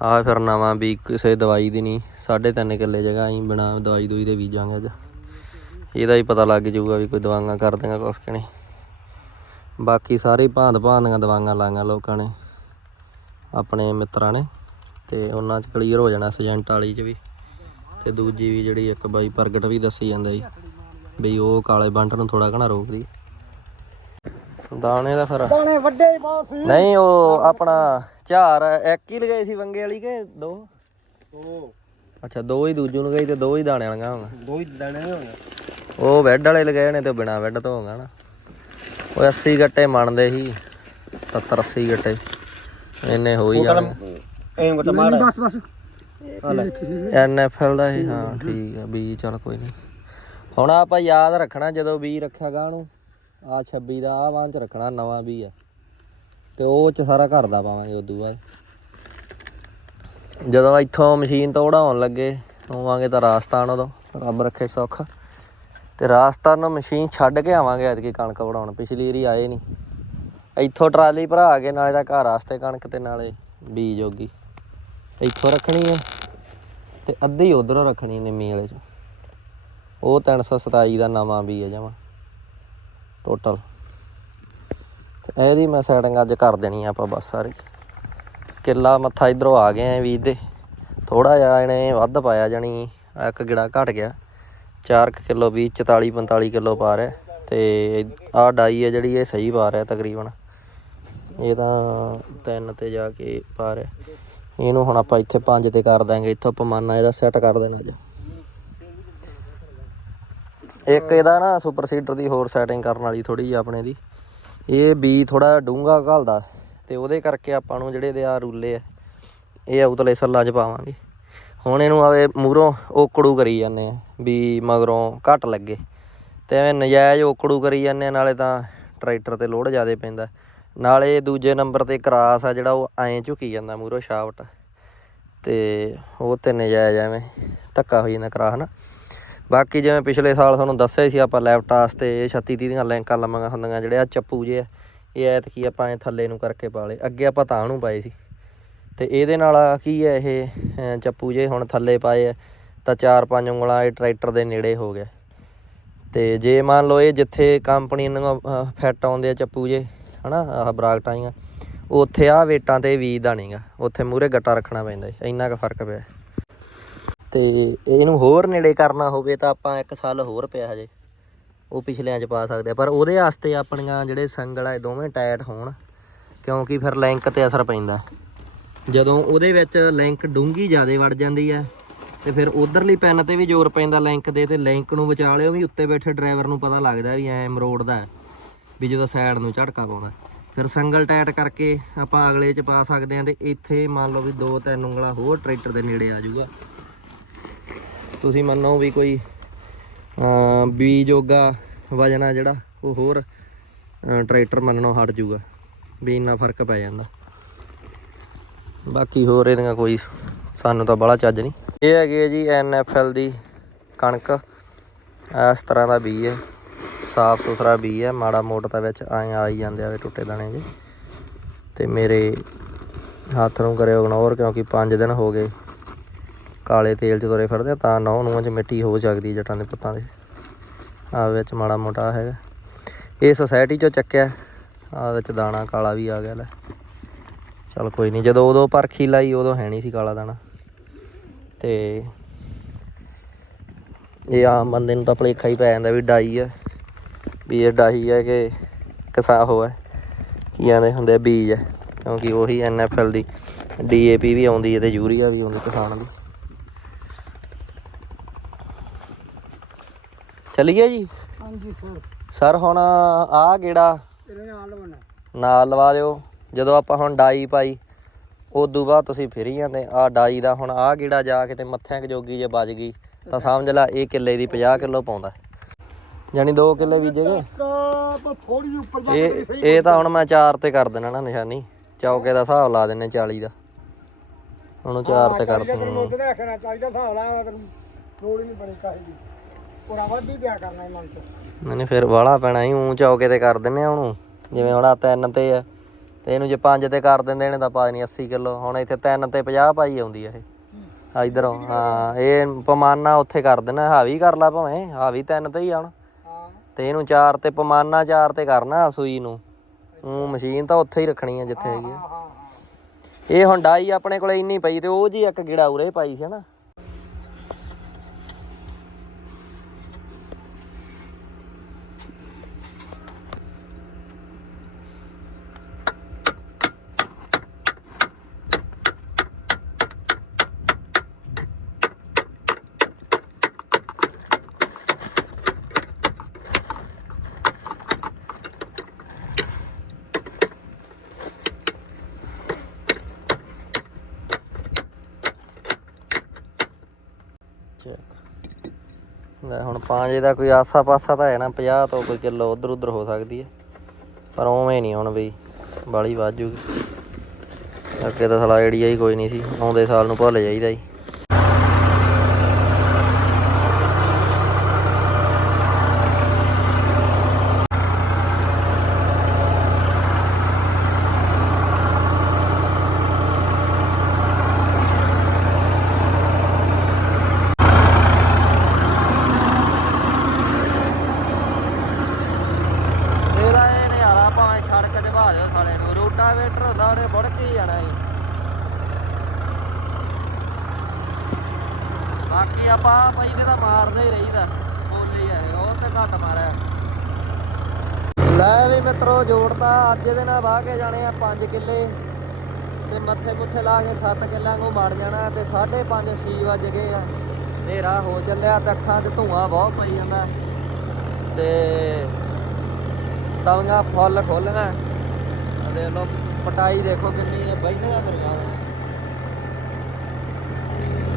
ਆ ਫਿਰ ਨਵਾਂ ਵੀ ਕਿਸੇ ਦਵਾਈ ਦੀ ਨਹੀਂ, ਸਾਢੇ ਤਿੰਨ ਕਿੱਲੇ ਜਗ੍ਹਾ ਅਸੀਂ ਬਿਨਾ ਦਵਾਈ ਦੂਈ ਦੇ ਬੀਜਾਂਗੇ ਅੱਜ। ਇਹਦਾ ਹੀ ਪਤਾ ਲੱਗ ਜਾਊਗਾ ਵੀ ਕੋਈ ਦਵਾਈਆਂ ਕਰ ਦਿੰਗਾ ਕੁਛ ਕਿ ਨਹੀਂ। ਬਾਕੀ ਸਾਰੇ ਭਾਂਤ ਭਾਂਤ ਦੀਆਂ ਦਵਾਈਆਂ ਲਾਈਆਂ ਲੋਕਾਂ ਨੇ, ਆਪਣੇ ਮਿੱਤਰਾਂ ਨੇ, ਤੇ ਉਹਨਾਂ 'ਚ ਕਲੀਅਰ ਹੋ ਜਾਣਾ ਸਜੈਂਟ ਵਾਲੀ 'ਚ ਵੀ। ਤੇ ਦੂਜੀ ਵੀ ਜਿਹੜੀ ਇੱਕ ਬਾਈ ਪ੍ਰਗਟ ਵੀ ਦੱਸੀ ਜਾਂਦਾ ਜੀ ਬਈ ਉਹ ਕਾਲੇ ਬੰਟ ਨੂੰ ਥੋੜਾ ਘਣਾ ਰੋਕਦੀ। ਦਾਣੇ ਦਾ ਫਿਰ ਦਾਣੇ ਵੱਡੇ ਹੀ ਬਹੁਤ ਸੀ। ਨਹੀਂ ਉਹ ਆਪਣਾ ਝਾਰ ਇੱਕ ਹੀ ਲਗਾਈ ਸੀ ਵੰਗੇ ਵਾਲੀ ਕਿ ਦੋ? ਦੋ। ਅੱਛਾ ਦੋ ਹੀ ਦੂਜੂ ਨੂੰ ਗਈ ਤੇ ਦੋ ਹੀ ਦਾਣੇ ਵਾਲੀਆਂ ਹੋਣਗੀਆਂ ਦੋ ਹੀ ਦਾਣੇ ਹੋਣਗੇ ਉਹ ਬੈੱਡ ਵਾਲੇ ਲਗਾਏ ਨੇ ਤੇ ਬਿਨਾ ਬੈੱਡ ਤੋਂ ਹੋਗਾ ਨਾ। ਉਹ 80 ਗੱਟੇ ਮੰਨਦੇ ਸੀ 70 80 ਗੱਟੇ। ਇੰਨੇ ਹੋ ਹੀ ਜਾਣੇ। ਐਂ ਗਟਾ ਮਾਰ ਬਸ ਬਸ। ਐਨਐਫਐਲ ਦਾ ਇਹ ਹਾਂ ਠੀਕ ਆ ਬੀ ਚੱਲ ਕੋਈ ਨਹੀਂ। ਹੁਣ ਆਪਾਂ ਯਾਦ ਰੱਖਣਾ ਜਦੋਂ ਬੀ ਰੱਖਿਆਗਾ ਉਹਨੂੰ ਆ 26 ਦਾ ਆ ਵਾਂ ਚ ਰੱਖਣਾ ਨਵਾਂ ਬੀ ਆ। ਤੇ ਉਹ ਚ ਸਾਰਾ ਘਰ ਦਾ ਪਾਵਾਂਗੇ ਉਦੋਂ ਬਾਅਦ। ਜਦੋਂ ਇੱਥੋਂ ਮਸ਼ੀਨ ਤੋਂ ਉਡਾਉਣ ਲੱਗੇ ਹੋਵਾਂਗੇ ਤਾਂ ਰਾਜਸਥਾਨ ਉਦੋਂ, ਰੱਬ ਰੱਖੇ ਸੁੱਖ। ਤੇ ਰਾਜਸਥਾਨ ਨੂੰ ਮਸ਼ੀਨ ਛੱਡ ਕੇ ਆਵਾਂਗੇ ਐਤਕੀ ਕਣਕ ਵੜਾਉਣ ਪਿਛਲੀ ਵਾਰੀ ਆਏ ਨਹੀਂ ਇੱਥੋਂ ਟਰਾਲੀ ਭਰਾ ਕੇ ਨਾਲੇ ਤਾਂ ਘਰ ਵਾਸਤੇ ਕਣਕ ਤੇ ਨਾਲੇ ਬੀਜ ਹੋਗੀ ਇੱਥੋਂ ਰੱਖਣੀ ਹੈ ਤੇ ਅੱਧੀ ਉਧਰੋਂ ਰੱਖਣੀ ਨੇ ਵਾਲੇ ਚ। ਉਹ 327 ਦਾ ਨਵਾਂ ਵੀ ਹੈ ਜਮਾ। ਟੋਟਲ ਇਹਦੀ ਮੈਂ ਸੈਟਿੰਗ ਅੱਜ ਕਰ ਦੇਣੀ ਆ ਆਪਾਂ ਬਸ ਸਾਰੀ। ਕਿੱਲਾ ਮੱਥਾ ਇਧਰੋਂ ਆ ਗਏ ਆ ਵੀ ਦੇ। ਥੋੜਾ ਜਿਹਾ ਇਹਨੇ ਵੱਧ ਪਾਇਆ ਜਾਣੀ ਇੱਕ ਗਿੜਾ ਘਟ ਗਿਆ। 4 ਕਿਲੋ ਵੀ 44 45 ਕਿਲੋ ਪਾ ਰਿਹਾ। ਤੇ ਆਹ ਡਾਈ ਹੈ ਜਿਹੜੀ ਇਹ ਸਹੀ ਪਾ ਰਿਹਾ ਤਕਰੀਬਨ। ਇਹ ਤਾਂ ਤਿੰਨ ਤੇ ਜਾ ਕੇ ਪਾ ਰਿਹਾ। ਇਹਨੂੰ ਹੁਣ ਆਪਾਂ ਇੱਥੇ ਪੰਜ ਤੇ ਕਰ ਦਾਂਗੇ ਇੱਥੋਂ ਪਮਾਨਾ ਇਹਦਾ ਸੈੱਟ ਕਰ ਦੇਣਾ ਅੱਜ। ਇੱਕ ਇਹਦਾ ਨਾ ਸੁਪਰ ਸੀਡਰ ਦੀ ਹੋਰ ਸੈਟਿੰਗ ਕਰਨ ਵਾਲੀ ਥੋੜੀ ਜਿਹੀ ਆਪਣੇ ਦੀ। ਇਹ ਬੀ ਥੋੜਾ ਡੂੰਗਾ ਘਾਲਦਾ ਤੇ ਉਹਦੇ ਕਰਕੇ ਆਪਾਂ ਨੂੰ ਜਿਹੜੇ ਦੇ ਆ ਰੂਲੇ ਆ, ਇਹ ਉਤਲੇ ਸੱਲਾਂ 'ਚ ਪਾਵਾਂਗੇ। ਹੁਣ ਇਹਨੂੰ ਆਵੇ ਮੂਹਰੋਂ ਓਕੜੂ ਕਰੀ ਜਾਂਦੇ ਆ ਵੀ ਮਗਰੋਂ ਘੱਟ ਲੱਗੇ। ਤੇ ਐਵੇਂ ਨਜਾਇਜ਼ ਓਕੜੂ ਕਰੀ ਜਾਂਦੇ ਆ, ਨਾਲੇ ਤਾਂ ਟਰੈਕਟਰ ਤੇ ਲੋਡ ਜ਼ਿਆਦਾ ਪੈਂਦਾ। ਨਾਲੇ ਦੂਜੇ ਨੰਬਰ ਤੇ ਕਰਾਸ ਆ ਜਿਹੜਾ ਉਹ ਐਂ ਝੁਕੀ ਜਾਂਦਾ ਮੂਹਰੋਂ ਸ਼ਾਫਟ। ਤੇ ਉਹ ਤੇ ਨਜਾਇਜ਼ ਐਵੇਂ ਧੱਕਾ ਹੋ ਜਾਂਦਾ ਕਰਾ ਹਨਾ ਬਾਕੀ ਜਿਵੇਂ ਪਿਛਲੇ ਸਾਲ ਤੁਹਾਨੂੰ ਦੱਸਿਆ ਹੀ ਸੀ ਆਪਾਂ ਲੈਪਟਾਪ ਤੇ 36 30 ਦੀਆਂ ਲਿੰਕਾਂ ਲੰਮੀਆਂ ਹੁੰਦੀਆਂ, ਜਿਹੜੇ ਆ ਚੱਪੂ ਜੇ ਆ, ਇਹ ਐਤਕੀ ਆਪਾਂ ਐ ਥੱਲੇ ਨੂੰ ਕਰਕੇ ਪਾ ਲਏ। ਅੱਗੇ ਆਪਾਂ ਤਾਂ ਨੂੰ ਪਾਏ ਸੀ। ਤੇ ਇਹਦੇ ਨਾਲ ਕੀ ਹੈ ਇਹ ਚੱਪੂ ਜੇ ਹੁਣ ਥੱਲੇ ਪਾਏ ਆ, ਤਾਂ ਚਾਰ ਪੰਜ ਉਂਗਲਾਂ ਇਹ ਟਰੈਕਟਰ ਦੇ ਨੇੜੇ ਹੋ ਗਿਆ। ਤੇ ਜੇ ਮੰਨ ਲਓ ਇਹ ਜਿੱਥੇ ਕੰਪਨੀ ਨੂੰ ਫਿੱਟ ਆਉਂਦੇ ਆ ਚੱਪੂ ਜੇ ਹਨਾ, ਆਹ ਬਰਾਕਟਾਂ ਜੀਆਂ ਉੱਥੇ ਆ ਵੇਟਾਂ ਤੇ ਵੀਦਾ ਨਹੀਂਗਾ ਉੱਥੇ ਮੂਰੇ ਗੱਟਾ ਰੱਖਣਾ ਪੈਂਦਾ ਇੰਨਾ ਕੁ ਫ਼ਰਕ ਪਿਆ। ਤੇ ਇਹਨੂੰ ਹੋਰ ਨੇੜੇ ਕਰਨਾ ਹੋਵੇ ਤਾਂ ਆਪਾਂ ਇੱਕ ਸਾਲ ਹੋਰ ਪਿਆ ਹਜੇ। ਉਹ ਪਿਛਲਿਆਂ 'ਚ ਪਾ ਸਕਦੇ ਆ। ਪਰ ਉਹਦੇ ਵਾਸਤੇ ਆਪਣੀਆਂ ਜਿਹੜੇ ਸੰਗਲ ਆ ਦੋਵੇਂ ਟਾਈਟ ਹੋਣ। ਕਿਉਂਕਿ ਫਿਰ ਲਿੰਕ ਤੇ ਅਸਰ ਪੈਂਦਾ। ਜਦੋਂ ਉਹਦੇ ਵਿੱਚ ਲਿੰਕ ਡੂੰਗੀ ਜ਼ਿਆਦਾ ਵੜ ਜਾਂਦੀ ਹੈ ਤੇ ਫਿਰ ਉਧਰਲੀ ਪੈਨ ਤੇ ਵੀ ਜ਼ੋਰ ਪੈਂਦਾ ਲਿੰਕ ਦੇ, ਤੇ ਲਿੰਕ ਨੂੰ ਬਚਾ ਲਿਓ ਵੀ ਉੱਤੇ ਬੈਠੇ ਡਰਾਈਵਰ ਨੂੰ ਪਤਾ ਲੱਗਦਾ ਵੀ ਐ ਮਰੋੜਦਾ ਦਾ ਵੀ ਜਦੋਂ ਸਾਈਡ ਨੂੰ ਝਟਕਾ ਪਾਉਂਦਾ। ਫਿਰ ਸੰਗਲ ਟਾਈਟ ਕਰਕੇ ਆਪਾਂ ਅਗਲੇ 'ਚ ਪਾ ਸਕਦੇ ਹਾਂ ਤੇ ਇੱਥੇ ਮੰਨ ਲਓ ਵੀ ਦੋ ਤਿੰਨ ਉਂਗਲਾਂ ਹੋਰ ਟਰੈਕਟਰ ਦੇ ਨੇੜੇ ਆ ਜਾਊਗਾ। ਤੁਸੀਂ ਮੰਨੋ ਵੀ ਕੋਈ ਅਮ ਬੀ ਜੋਗਾ ਵਜਨ ਆ ਜਿਹੜਾ, ਉਹ ਹੋਰ ਟਰੈਕਟਰ ਮੰਨਣੋਂ ਹਟ ਜਾਊਗਾ, ਵੀ ਇੰਨਾ ਫ਼ਰਕ ਪੈ ਜਾਂਦਾ। ਬਾਕੀ ਹੋਰ ਇਹਦੀਆਂ ਕੋਈ, ਸਾਨੂੰ ਤਾਂ ਬੜਾ ਚੱਜ ਨਹੀਂ। ਇਹ ਹੈਗੀ ਹੈ ਜੀ ਐਨਐਫਐਲ ਦੀ ਕਣਕ। ਇਸ ਤਰ੍ਹਾਂ ਦਾ ਬੀ ਹੈ ਸਾਫ਼ ਸੁਥਰਾ ਬੀ ਹੈ, ਮਾੜਾ ਮੋਟ ਤਾਂ ਵਿੱਚ ਆਏ ਆ ਹੀ ਜਾਂਦੇ ਆਵੇ ਟੁੱਟੇ ਦਾਣੇ ਜੀ ਤੇ ਮੇਰੇ ਹੱਥ ਨੂੰ ਕਰਿਓ ਇਗਨੋਰ ਕਿਉਂਕਿ 5 ਦਿਨ ਹੋ ਗਏ। ਕਾਲੇ ਤੇਲ ਚ ਤੁਰੇ ਫਿਰਦੇ ਆ, ਤਾਂ ਨੌ ਨੂੰਹਾਂ ਚ ਮਿੱਟੀ ਹੋ ਸਕਦੀ ਜੱਟਾਂ ਦੇ ਪੁੱਤਾਂ ਦੇ। ਆ ਵਿੱਚ ਮਾੜਾ ਮੋਟਾ ਹੈਗਾ। ਇਹ ਸੁਸਾਇਟੀ ਚੋਂ ਚੱਕਿਆ। ਆ ਵਿੱਚ ਦਾਣਾ ਕਾਲਾ ਵੀ ਆ ਗਿਆ ਲੈ। ਚਲ ਕੋਈ ਨਹੀਂ ਜਦੋਂ ਉਦੋਂ ਪਰਖੀ ਲਾਈ ਉਦੋਂ ਹੈ ਨਹੀਂ ਸੀ ਕਾਲਾ ਦਾਣਾ। ਤੇ ਇਹ ਆਮ ਬੰਦੇ ਨੂੰ ਤਾਂ ਭਲੇਖਾ ਹੀ ਪੈ ਜਾਂਦਾ ਵੀ ਡਾਈ ਹੈ ਵੀ ਇਹ ਡਾਈ ਹੈ ਕਿ ਕਸਾ ਹੋ ਹੈ ਕੀ ਆਂਦੇ ਹੁੰਦੇ ਆ, ਬੀਜ ਹੈ ਕਿਉਂਕਿ ਉਹੀ ਐਨਐਫਐਲ ਦੀ ਡੀਏਪੀ ਵੀ ਆਉਂਦੀ ਹੈ ਤੇ ਯੂਰੀਆ ਵੀ ਆਉਂਦੀ ਕਿਸਾਨ ਦੀ। ਚੱਲੀਏ ਜੀ? ਹਾਂਜੀ ਸਰ। ਸਰ ਹੁਣ ਆ ਗੇੜਾ ਇਹਦੇ ਨਾਲ ਬਣਾ ਨਾਲ ਲਵਾ ਦਿਓ। ਜਦੋਂ ਆਪਾਂ ਹੁਣ ਡਾਈ ਪਾਈ ਉਦੋਂ ਬਾਅਦ ਤੁਸੀਂ ਫਿਰ ਹੀ ਜਾਂਦੇ। ਆ ਡਾਈ ਦਾ ਹੁਣ ਆ ਗੇੜਾ ਜਾ ਕੇ ਤੇ ਮੱਥਿਆਂ ਕੁ ਜੋਗੀ ਜੇ ਵੱਜ ਗਈ ਤਾਂ ਸਮਝ ਲੈ ਇਹ ਕਿੱਲੇ ਦੀ 50 ਕਿਲੋ ਪਾਉਂਦਾ। ਯਾਨੀ 2 ਕਿੱਲੇ ਬੀਜੇਗੇ ਥੋੜੀ ਜਿਹੀ ਉੱਪਰ ਜਾ ਇਹ ਇਹ ਤਾਂ ਹੁਣ ਮੈਂ 4 ਤੇ ਕਰ ਦੇਣਾ ਨਾ ਨਿਸ਼ਾਨੀ। ਚੌਕੇ ਦਾ ਹਿਸਾਬ ਲਾ ਦਿੰਨੇ 40 ਦਾ। ਉਹਨੂੰ 4 ਤੇ ਕਰ ਦੂੰ ਆਖਣਾ ਚਾਹੀਦਾ ਹਿਸਾਬ ਲਾ ਲੋੜ ਹੀ ਨਹੀਂ ਬਣੀ ਕਾਹਦੀ ਪੂਰਾ ਵੱਧ ਹੀ ਪਿਆ ਕਰਨਾ ਇਹ ਮਨ ਚ। ਨਹੀਂ ਫਿਰ ਵਾਲਾ ਪੈਣਾ ਹੀ ਉਂ ਚੌਕੇ ਤੇ ਕਰ ਦਿੰਨੇ ਆ ਉਹਨੂੰ। ਜਿਵੇਂ ਹੁਣ ਆ 3 ਤੇ ਆ ਤੇ ਇਹਨੂੰ ਜੇ 5 ਤੇ ਕਰ ਦਿੰਦੇ ਨੇ ਤਾਂ ਪਾ ਨਹੀਂ 80 ਕਿਲੋ। ਹੁਣ ਇੱਥੇ 3 ਤੇ 50 ਪਾਈ ਆਉਂਦੀ ਆ ਇਹ। ਆ ਇਧਰੋਂ ਹਾਂ ਇਹ ਪਮਾਨਾ ਉੱਥੇ ਕਰ ਦੇਣਾ ਹਾਵੀ ਕਰ ਲਾ ਭਾਵੇਂ ਹਾਵੀ 3 ਤੇ ਹੀ ਆ ਹੁਣ। ਹਾਂ। ਤੇ ਇਹਨੂੰ 4 ਤੇ ਪਮਾਨਾ 4 ਤੇ ਕਰਨਾ ਸੂਈ ਨੂੰ। ਉਹ ਮਸ਼ੀਨ ਤਾਂ ਉੱਥੇ ਹੀ ਰੱਖਣੀ ਆ ਜਿੱਥੇ ਹੈਗੀ ਆ। ਇਹ ਹੁਣ ਡਾਈ ਆਪਣੇ ਕੋਲੇ ਇੰਨੀ ਪਈ ਤੇ ਉਹ ਜੀ ਇੱਕ ਗਿੜਾ ਉਰੇ ਪਾਈ ਸੀ ਨਾ ਦਾ ਕੋਈ ਆਸਾ ਪਾਸਾ ਤਾਂ ਹੈ ਨਾ 50 ਤੋਂ ਕੋਈ ਕਿਲੋ ਉਧਰ ਉਧਰ ਹੋ ਸਕਦੀ ਹੈ। ਪਰ ਉਵੇਂ ਨਹੀਂ ਹੁਣ ਬਈ, ਬਾਲੀ ਵਾਜੂਗੀ ਅੱਗੇ ਤਾਂ ਸਾਲਾ ਏੜੀਆ ਹੀ ਕੋਈ ਨਹੀਂ ਸੀ, ਆਉਂਦੇ ਸਾਲ ਨੂੰ ਭੁੱਲ ਜਾਈਦਾ ਜੀ ਇਹਦਾ ਇਹ ਨਜ਼ਾਰਾ ਭਾਵੇਂ ਸੜਕ 'ਚ ਭਾ ਦਿਓ ਸਾਲੇ ਨੂੰ ਰੋਟਾਵੇਟਰ ਹੁੰਦਾ ਉਹਨੇ ਮੁੜ ਕੇ ਹੀ ਜਾਣਾ ਜੀ ਬਾਕੀ ਆਪਾਂ ਪੈਸੇ ਤਾਂ ਮਾਰਦੇ ਹੀ ਰਹੀਦਾ ਬੋਲੇ ਹੀ ਆਏ ਉਹ ਤੇ ਘੱਟ ਮਾਰਿਆ ਲੈ ਵੀ ਮਿੱਤਰੋ ਜੋੜਤਾ ਅੱਜ ਦੇ ਨਾਲ ਵਾਹ ਕੇ ਜਾਣੇ ਆ 5 ਕਿੱਲੇ ਤੇ ਮੱਥੇ ਮੁੱਥੇ ਲਾ ਕੇ 7 ਕਿੱਲਾਂ ਨੂੰ ਮੜ ਜਾਣਾ ਤੇ 5.5 6 ਵੱਜ ਗਏ ਆ। ਹਨੇਰਾ ਹੋ ਚੱਲਿਆ, ਤੇ ਅੱਖਾਂ 'ਚ ਧੂਆਂ ਬਹੁਤ ਪਈ ਜਾਂਦਾ। ਤੇ ਤਵੀਆਂ ਫੁੱਲ ਖੋਲਣਾ ਦੇ ਲੋ ਪਟਾਈ ਦੇਖੋ ਕਿੰਨੀ ਹੈ ਬੈਠੀਆਂ ਦਰਗਾਹ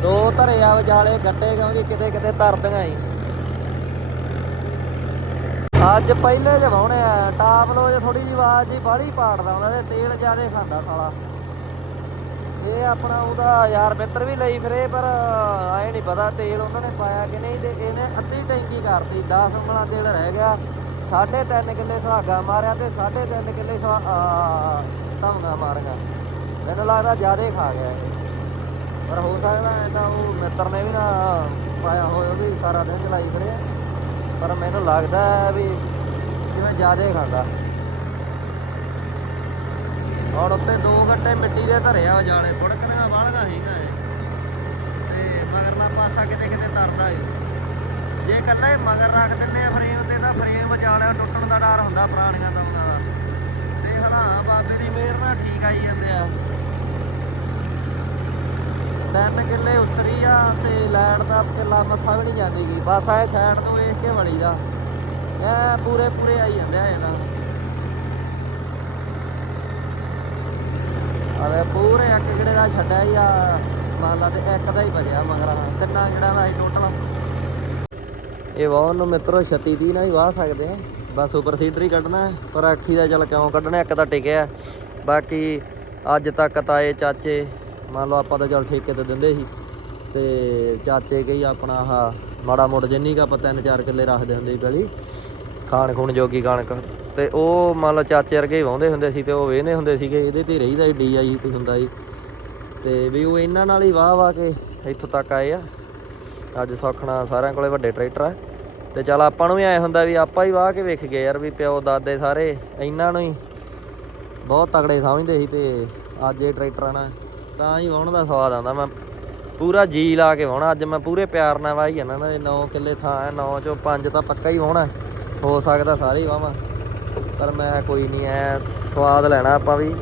ਦੋ ਧਰੇ ਆ ਵਿਚਾਲੇ, ਗੱਟੇ ਕਿਉਂਕਿ ਕਿਤੇ ਕਿਤੇ ਤਰਦੀਆਂ ਹੀ ਅੱਜ ਪਹਿਲੇ ਚ ਵਾਉਣੇ ਆ, ਟਾਪ ਲੋ ਜੇ ਥੋੜੀ ਜਿਹੀ ਆਵਾਜ਼ ਜੀ ਬਾਹਲੀ ਪਾੜਦਾ ਹੁੰਦਾ ਤੇ ਤੇਲ ਜ਼ਿਆਦਾ ਖਾਂਦਾ ਸਾਲਾ। ਇਹ ਆਪਣਾ ਉਹਦਾ ਯਾਰ ਮਿੱਤਰ ਵੀ ਲਈ ਫਿਰੇ, ਪਰ ਆਏ ਨਹੀਂ ਪਤਾ ਤੇਲ ਉਹਨਾਂ ਨੇ ਪਾਇਆ ਕਿ ਨਹੀਂ ਤੇ ਇਹਨੇ ਅੱਧੀ ਟੈਂਕੀ ਕਰਤੀ 10 ਮਣਾ ਤੇਲ ਰਹਿ ਗਿਆ। ਸਾਢੇ ਤਿੰਨ ਕਿੱਲੇ ਸੁਹਾਗਾ ਮਾਰਿਆ ਤੇ ਸਾਢੇ ਤਿੰਨ ਕਿੱਲੇ ਧਮਗਾ ਮਾਰਿਆ ਮੈਨੂੰ ਲੱਗਦਾ ਜ਼ਿਆਦਾ ਖਾ ਗਿਆ ਇਹ। ਪਰ ਹੋ ਸਕਦਾ ਐ ਤਾਂ ਉਹ ਮਿੱਤਰ ਨੇ ਵੀ ਨਾ ਪਾਇਆ ਹੋਇਆ ਵੀ ਸਾਰਾ ਦਿਨ ਚਲਾਈ ਫਿਰਿਆ ਪਰ ਮੈਨੂੰ ਲੱਗਦਾ ਵੀ ਜਿਵੇਂ ਜ਼ਿਆਦਾ ਖਾਂਦਾ। ਔਰ ਉੱਤੇ 2 ਘੰਟੇ ਮਿੱਟੀ ਦੇ ਧਰਿਆ ਆ ਜਾਲੇ ਫੁੜਕਣੀਆਂ ਬਾਹਲੀਆਂ ਸੀਗਾ ਇਹ। ਤੇ ਮਗਰਲਾ ਪਾਸਾ ਕਿਤੇ ਕਿਤੇ ਤਰਦਾ ਏ। ਜੇ ਇਕੱਲਾ ਹੀ ਮਗਰ ਰੱਖ ਦਿੰਨੇ ਆ ਫਰੇਮ ਤੇ ਤਾਂ ਫਰੇਮ ਵਿਚਾਲਿਆ ਟੁੱਟਣ ਦਾ ਡਰ ਹੁੰਦਾ, ਪੁਰਾਣੀਆਂ ਦਮਾਂ ਦਾ। ਤੇ ਹਨਾ ਬਾਬੇ ਦੀ ਮਿਹਰ ਨਾਲ ਠੀਕ ਆਈ ਜਾਂਦੇ ਆ। ਤਿੰਨ ਕਿੱਲੇ ਉਸਰੀ ਆ ਤੇ ਲਾਈਟ ਦਾ ਕਿੱਲਾ ਮੱਥਾ ਵੀ ਨਹੀਂ ਜਾਂਦੀ ਗੀ। ਬਸ ਆਏ ਸਾਈਡ ਤੋਂ ਵੇਖ ਕੇ ਵੜੀ ਦਾ। ਐ ਪੂਰੇ ਪੂਰੇ ਆਈ ਜਾਂਦੇ ਆ ਇਹਦਾ ਅਰੇ ਪੂਰੇ ਇੱਕ ਕਿਹੜੇ ਦਾ ਛੱਡਿਆ ਹੀ ਆ ਮੰਨ ਲਾ ਤੇ ਇੱਕ ਦਾ ਹੀ ਬਚਿਆ ਮਗਰ ਤਿੰਨਾਂ ਜਿਹੜਾਂ ਦਾ ਟੋਟਲ ਇਹ ਵਾਹਨ ਨੂੰ ਮਿੱਤਰੋ 36 30 ਨਾਲ ਹੀ ਵਾਹ ਸਕਦੇ ਆ। ਬਸ ਸੁਪਰ ਸੀਡਰ ਹੀ ਕੱਢਣਾ, ਪਰ ਅੱਖੀ ਦਾ ਚੱਲ ਕਿਉਂ ਕੱਢਣਾ, ਇੱਕ ਤਾਂ ਟਿਕਿਆ। ਬਾਕੀ ਅੱਜ ਤੱਕ ਤਾਏ ਚਾਚੇ, ਮੰਨ ਲਓ ਆਪਾਂ ਤਾਂ ਚੱਲ ਠੇਕੇ ਤੇ ਦਿੰਦੇ ਸੀ। ਤੇ ਚਾਚੇ ਕਈ ਆਪਣਾ ਆਹ ਮਾੜਾ ਮੋੜ ਜਿੰਨੀ ਕੁ ਆਪਾਂ ਤਿੰਨ ਚਾਰ ਕਿੱਲੇ ਰੱਖਦੇ ਹੁੰਦੇ ਸੀ ਪਹਿਲੀ, ਖਾਣ ਖੂਣ ਜੋਗੀ ਕਣਕ। ਤੇ ਉਹ ਮੰਨ ਲਓ ਚਾਚੇ ਵਰਗੇ ਹੀ ਵਾਹੁੰਦੇ ਹੁੰਦੇ ਸੀ ਤੇ ਉਹ ਵੇਹਨੇ ਹੁੰਦੇ ਸੀਗੇ, ਇਹਦੇ ਤੇ ਰਹੀਦਾ ਡੀ ਆਈ ਤੇ ਹੁੰਦਾ ਜੀ ਤੇ ਵੀ ਉਹ ਇਹਨਾਂ ਨਾਲ ਹੀ ਵਾਹ ਵਾਹ ਕੇ ਇੱਥੋਂ ਤੱਕ ਆਏ ਆ। ਅੱਜ ਸੌਖਣਾ ਸਾਰਿਆਂ ਕੋਲੇ ਵੱਡੇ ਟਰੈਕਟਰ ਆ। ਤੇ ਚੱਲ ਆਪਾਂ ਨੂੰ ਵੀ ਐ ਹੁੰਦਾ ਵੀ ਆਪਾਂ ਹੀ ਵਾਹ ਕੇ ਵੇਖ ਗਏ ਯਾਰ ਵੀ ਪਿਓ, ਦਾਦੇ ਸਾਰੇ ਇਹਨਾਂ ਨੂੰ ਹੀ ਬਹੁਤ ਤਗੜੇ ਸਮਝਦੇ ਸੀ ਤੇ ਅੱਜ ਇਹ ਟਰੈਕਟਰਾਂ ਨਾਲ ਤਾਂ ਹੀ ਵਾਹੁਣ ਦਾ ਸਵਾਦ ਆਉਂਦਾ। ਮੈਂ ਪੂਰਾ ਜੀ ਲਾ ਕੇ ਵਾਹੁਣਾ ਅੱਜ ਮੈਂ ਪੂਰੇ ਪਿਆਰ ਨਾਲ ਵਾਹੀ ਜਾਂਦਾ ਨਾ 9 ਕਿੱਲੇ ਥਾਂ ਹੈ 9 ਚੋਂ 5 ਤਾਂ ਪੱਕਾ ਹੀ ਵਾਹੁਣਾ ਹੋ ਸਕਦਾ ਸਾਰੇ ਹੀ ਵਾਵਾਂ ਪਰ ਮੈਂ ਕੋਈ ਨਹੀਂ ਐ ਸਵਾਦ ਲੈਣਾ ਆਪਾਂ ਵੀ।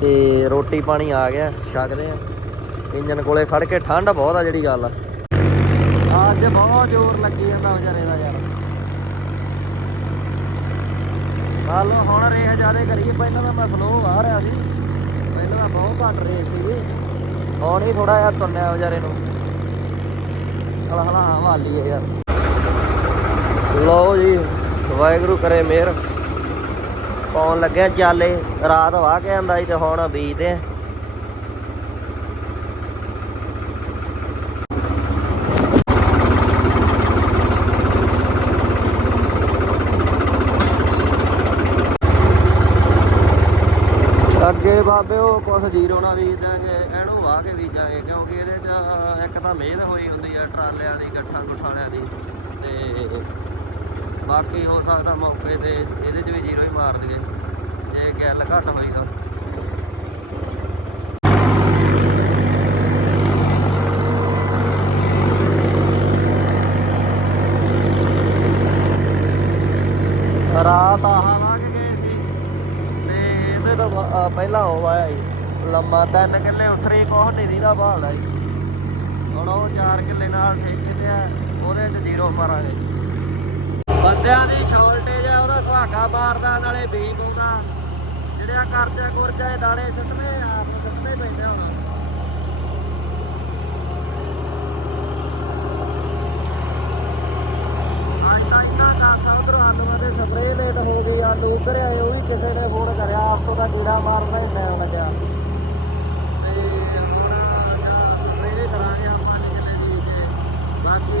ਤੇ ਰੋਟੀ ਪਾਣੀ ਆ ਗਿਆ, ਛਕਦੇ ਆ। ਇੰਜਨ ਕੋਲੇ ਖੜ ਕੇ ਠੰਡ ਬਹੁਤ ਆ ਜਿਹੜੀ ਗੱਲ ਆ। ਅੱਜ ਬਹੁਤ ਜ਼ੋਰ ਲੱਗੀ ਜਾਂਦਾ ਵਿਚਾਰੇ ਦਾ ਯਾਰ। ਹਾਲ ਹੁਣ ਰੇਹ ਜਿਆਦੇ ਕਰੀਏ, ਪਹਿਲਾਂ ਤਾਂ ਮੈਂ ਸਲੋ ਆ ਰਿਹਾ ਸੀ। ਪਹਿਲਾਂ ਤਾਂ ਬਹੁਤ ਘੱਟ ਰੇਸ ਸੀ ਹੁਣ ਹੀ ਥੋੜਾ ਜਿਹਾ ਤੁਰਨਿਆ ਵਿਚਾਰੇ ਨੂੰ। ਹਲਾ ਹਲਾ ਵਾਲੀਏ ਯਾਰ। ਲਓ ਜੀ, ਵਾਹਿਗੁਰੂ ਕਰੇ ਮਿਹਰ। ਪਾਉਣ ਲੱਗਿਆ ਚਾਲੇ, ਰਾਤ ਵਾਹ ਕੇ ਆਂਦਾ ਜੀ ਤੇ ਹੁਣ ਬੀਜਦੇ ਆ। ਅੱਗੇ ਬਾਬੇ ਉਹ ਕੁਛ ਜ਼ੀਰੋ ਨਾ ਬੀਜਦਾ ਜੇ, ਇਹਨੂੰ ਕੇ ਬੀਜਾਂਗੇ ਕਿਉਂਕਿ ਇਹਦੇ ਚ ਇੱਕ ਤਾਂ ਮਿਹਨਤ ਹੋਈ ਹੁੰਦੀ ਆ ਟਰਾਲਿਆਂ ਦੀ, ਗੱਠਾਂ ਗੁਠਾਲਿਆਂ ਦੀ ਤੇ ਬਾਕੀ ਹੋ ਸਕਦਾ ਮੌਕੇ ਤੇ ਇਹਦੇ ਚ ਵੀ ਜ਼ੀਰੋ ਹੀ ਮਾਰ ਦਈਏ ਜੇ ਗੱਲ ਘੱਟ ਹੋਈ ਤਾਂ। ਰਾਤ ਆਹ ਲਾ ਕੇ ਗਏ ਸੀ ਤੇ ਇਹਦੇ ਤੋਂ ਪਹਿਲਾਂ ਉਹ ਆਇਆ ਸੀ। ਲੰਮਾ ਤਿੰਨ ਕਿੱਲੇ ਉਸਰੀ ਕੋਹ ਢੇਰੀ ਦਾ ਭਾਲ ਹੈ ਹੁਣ ਉਹ 4 ਕਿੱਲੇ ਨਾਲ ਠੇਕੇ ਤੇ ਆ, ਉਹਦੇ ਤੇ ਜ਼ੀਰੋ ਮਾਰਾਂਗੇ ਬੰਦਿਆਂ ਦੀ ਸ਼ਾਰਟੇਜ ਆ, ਉਹਦਾ ਸੁਹਾਗਾ ਮਾਰਦਾ ਨਾਲੇ ਬੀ ਪਾਉਂਦਾ ਜਿਹੜਿਆ ਕਰਜ਼ਾ ਕੁਰਜ਼ਾ ਦਾਣੇ ਸਿੱਟਨੇ ਆਪ ਸਿੱਟਨੇ ਪੈਂਦੇ ਹੁਣ। ਸਪਰੇਅ ਲੇਟ ਹੋ ਗਈ, ਆਲੂ ਉਧਰ ਆਏ, ਉਹ ਵੀ ਕਿਸੇ ਨੇ ਫੋਨ ਕਰਿਆ, ਆਪ ਤੋਂ ਤਾਂ ਕੀੜਾ ਮਾਰਨਾ ਹੀ ਟਾਈਮ ਲੱਗਿਆ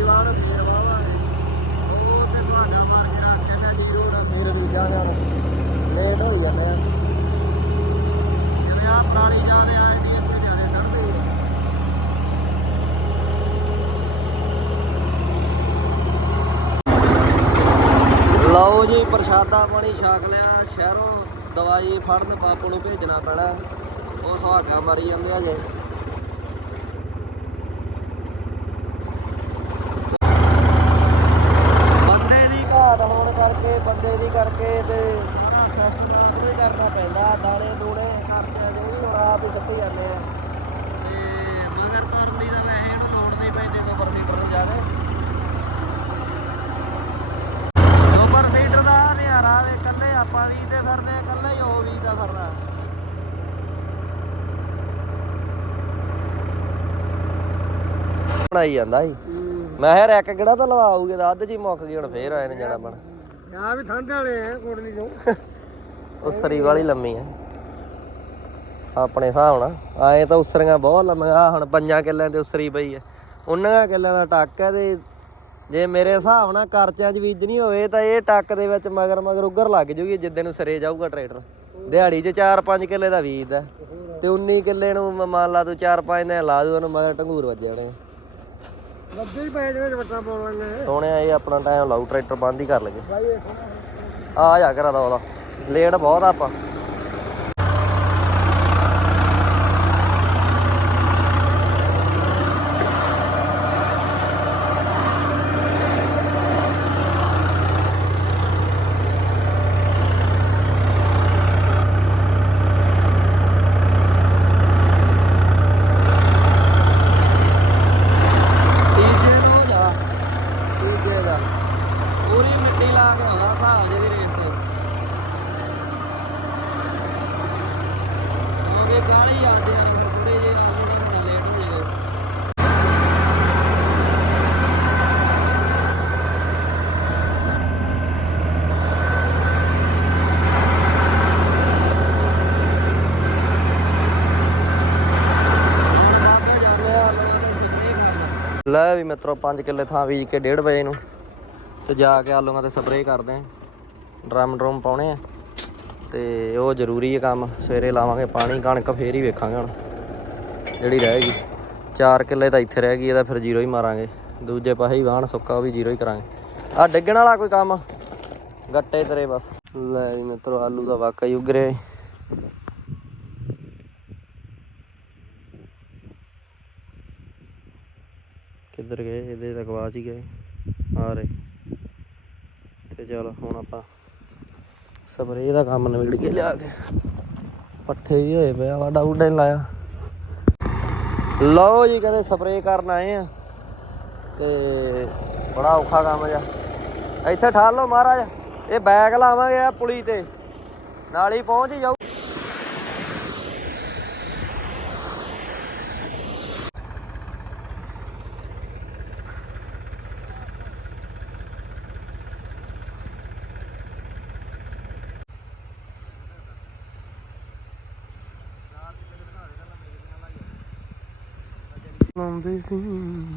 ਵਾਰ ਫੇਰ ਵਾਵਾਂਗੇ ਉਹ ਤੇ ਤੁਹਾਡਾ ਮਰ ਗਿਆ ਕਿੰਨਾ ਜੀਰੋ ਦਾ ਸਿਰ ਵੀ ਜਾ ਲੇਟ ਹੋ ਜਾਂਦੇ ਆ ਜਿਵੇਂ ਆ ਪੁਰਾਣੀ ਯਾਦ ਆਏ ਦੀ ਇੱਥੇ ਜਾਣੇ ਸੜਦੇ ਲਓ ਜੀ, ਪ੍ਰਸ਼ਾਦਾ ਪਾਣੀ ਛਾਕ ਲਿਆ। ਸ਼ਹਿਰੋਂ ਦਵਾਈ ਫੜਨ, ਬਾਪੂ ਨੂੰ ਭੇਜਣਾ ਪੈਣਾ। ਉਹ ਸੁਹਾਗਾ ਮਾਰੀ ਜਾਂਦੇ ਆ ਜੇ ਬੰਦੇ ਦੀ ਘਾਟ ਹੋਣ ਕਰਕੇ ਬੰਦੇ ਦੀ ਕਰਕੇ ਤੇ ਸਾਰਾ ਸਿਸਟਮ ਆਪ ਨੂੰ ਹੀ ਕਰਨਾ ਪੈਂਦਾ ਦਾਣੇ ਦੂਣੇ ਖਰਚਾ ਜੋ ਵੀ ਹੁਣ ਆਪ ਹੀ ਸੱਟੀ ਜਾਂਦੇ ਆ। ਤੇ ਮਗਰ ਤੁਰਨ ਦੀ ਤਾਂ ਵੈਸੇ ਇਹਨੂੰ ਲਾਉਣ ਨਹੀਂ ਪੈਂਦੇ ਸੁਪਰ ਸੀਟਰ ਨੂੰ ਜਾ ਕੇ ਸੁਪਰ ਸੀਟਰ ਦਾ ਨਿਆਰਾ ਵੇ ਕੱਲੇ ਆਪਾਂ ਵੀ ਤੇ ਫਿਰਦੇ ਕੱਲੇ ਹੀ ਉਹ ਵੀ ਦਾ ਫਿਰਦਾ। ਬਣਾਈ ਜਾਂਦਾ ਸੀ। ਮੈਂ ਕਿਹਾ ਰੈਕ ਕਿਹੜਾ ਤਾਂ ਲਵਾਉਗੇ ਤਾਂ ਅੱਧ ਜੀ ਮੁੱਕ ਗਈ ਹੁਣ ਫੇਰ ਆਏ ਨੇ ਜਾਣਾ ਬਣ ਆ ਵੀ ਠੰਡ ਵਾਲੇ ਆ ਕੋੜਨੀ ਚੋਂ। ਉਸਰੀ ਵਾਲੀ ਲੰਮੀ ਆ। ਆਪਣੇ ਹਿਸਾਬ ਨਾਲ। ਆਏ ਤਾਂ ਉਸਰੀਆਂ ਬਹੁਤ ਲੰਮੀਆਂ। ਆ ਹੁਣ ਪੰਜਾਂ ਕਿੱਲਿਆਂ ਤੇ ਉਸਰੀ ਪਈ ਐ ਉਹਨਾਂ ਕਿੱਲਿਆਂ ਦਾ ਟੱਕ ਹੈ ਤੇ ਜੇ ਮੇਰੇ ਹਿਸਾਬ ਨਾਲ ਕਰਚਿਆਂ 'ਚ ਬੀਜਣੀ ਹੋਵੇ ਤਾਂ ਇਹ ਟੱਕ ਦੇ ਵਿੱਚ ਮਗਰ ਮਗਰ ਉੱਗਰ ਲੱਗ ਜੂਗੀ ਜਿੱਦੇ ਨੂੰ ਸਰੇ ਜਾਊਗਾ ਟਰੈਕਟਰ ਦਿਹਾੜੀ 'ਚ 4-5 ਕਿੱਲੇ ਦਾ ਬੀਜਦਾ। ਤੇ 19 ਕਿੱਲੇ ਨੂੰ ਮੰਨ ਲਾ ਤੂੰ 4-5 ਦਿਨ ਲਾ ਦੂ, ਉਹਨੂੰ ਮਗਰ ਟੰਗੂਰ ਵੱਜਣੇ ਲੱਗੇ ਹੀ ਪਏ ਜਿਹੜੇ ਵੱਟਾਂ ਪਾਉਣ ਲੱਗੇ ਸੋਹਣਿਆ ਇਹ ਆਪਣਾ ਟਾਈਮ ਲਾਊ ਟਰੈਕਟਰ ਬੰਦ ਹੀ ਕਰ ਲਗੇ ਆ ਜਾ ਕਰਾ ਦਾ ਉਹਦਾ ਲੇਟ ਬਹੁਤ ਆਪਾਂ ਤੀਜੇ ਨੂੰ ਜਾ ਤੀਜੇ ਦਾ ਪੂਰੀ ਮਿੱਟੀ ਲਾ ਕੇ ਆਉਂਦਾ ਭਾ ਜਿਹੜੀ ਰੇਸ ਤੇ ਉਹਦੇ ਗਾਲੀ ਆਉਂਦੇ ਆ ਫਿਰ ਥੋੜੇ ਜਿਹੇ ਆਉਂਦੇ ਤਾਂ ਮੁੰਡਾ ਲੇਟ ਹੋ ਜਾਏਗਾ ਹੁਣ ਬਾਬਾ ਜਾਂਦੇ ਆ ਲੋਕਾਂ ਦਾ ਸਪਰੇਅ ਕਰਨਾ ਲੈ ਵੀ ਮਿੱਤਰੋ 5 ਕਿੱਲੇ ਥਾਂ ਬੀਜ ਕੇ 1:30 ਵਜੇ ਨੂੰ। ਤੇ ਜਾ ਕੇ ਆਲੂਆਂ ਤੇ ਸਪਰੇਅ ਕਰਦੇ ਆ। ਡਰਮ ਡਰਮ ਪਾਉਣੇ ਆ। ਤੇ ਉਹ ਜ਼ਰੂਰੀ ਹੈ ਕੰਮ, ਸਵੇਰੇ ਲਾਵਾਂਗੇ ਪਾਣੀ, ਕਣਕ ਫੇਰ ਹੀ ਵੇਖਾਂਗੇ ਹੁਣ, ਜਿਹੜੀ ਰਹਿ ਗਈ 4 ਕਿੱਲੇ ਤਾਂ ਇੱਥੇ ਰਹਿ ਗਈ, ਇਹਦਾ ਫਿਰ ਜ਼ੀਰੋ ਹੀ ਮਾਰਾਂਗੇ। ਦੂਜੇ ਪਾਸੇ ਹੀ ਵਾਹਣ ਸੁੱਕਾ, ਉਹ ਵੀ ਜ਼ੀਰੋ ਹੀ ਕਰਾਂਗੇ। ਆ ਡਿੱਗਣ ਵਾਲਾ ਕੋਈ ਕੰਮ? ਗੱਟੇ ਤੇਰੇ ਬਸ। ਲੈ ਵੀ ਮਿੱਤਰੋ, ਆਲੂ ਦਾ ਵਾਕਈ ਉੱਗ ਰਿਹਾ ਏ। ਕਿੱਧਰ ਗਏ? ਇਹਦੇ ਤਾਂ ਹੀ ਗਏ। ਆ ਰਹੇ। ਤੇ ਚਲ ਹੁਣ ਆਪਾਂ ਸਪਰੇਅ ਦਾ ਕੰਮ ਨਿਬੜ ਕੇ ਲਿਆ ਕੇ ਪੱਠੇ ਵੀ ਹੋਏ ਪਿਆ ਵਾਡਾ ਉਡਾ ਲਾਇਆ। ਲਓ ਜੀ, ਕਹਿੰਦੇ ਸਪਰੇਅ ਕਰਨ ਆਏ ਆ। ਤੇ ਬੜਾ ਔਖਾ ਕੰਮ ਜਾ ਇੱਥੇ ਠਾਲ ਲਓ ਮਹਾਰਾਜ। ਇਹ ਬੈਗ ਲਾਵਾਂਗੇ ਆ ਪੁਲੀ ਤੇ। ਨਾਲ ਹੀ ਪਹੁੰਚ ਹੀ ਜਾਊ। ਲਾਉਂਦੇ ਸੀ